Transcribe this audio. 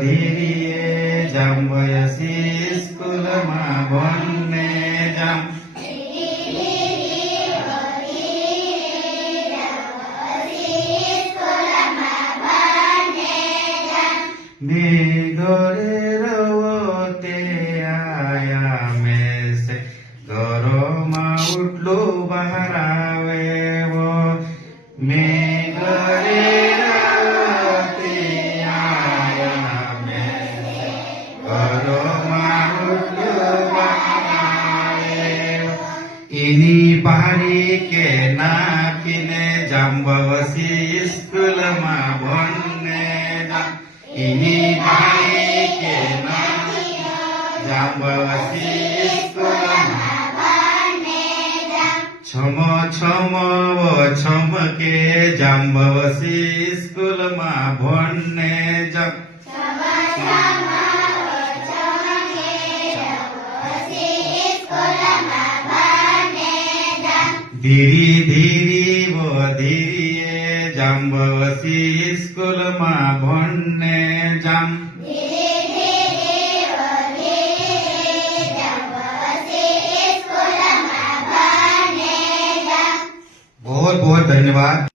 ધીરીએ જાંબવસી સ્કૂલમાં ભણને જામ. મેં ઘરે રવો તે આયા મેસે ઘરોમાં ઉટલું બહાર આવે વો. મેં ઘરે રવો તે આયા મેસે ઘરોમાં ઉટલું બહાર આવે વો. એની પારી કે નાખીને જાંબવસી સ્કૂલમાં ભણને જામ. એની પારી કે નાખીને જાંબવસી સ્કૂલમાં ભણને જામ. છમો છમો છમકે જાંબવસી સ્કૂલમાં ભણને જામ. ધીરી ધીરી વો ધીરીએ જાંબવસી સ્કૂલમાં ભણને જામ. बहुत बहुत धन्यवाद.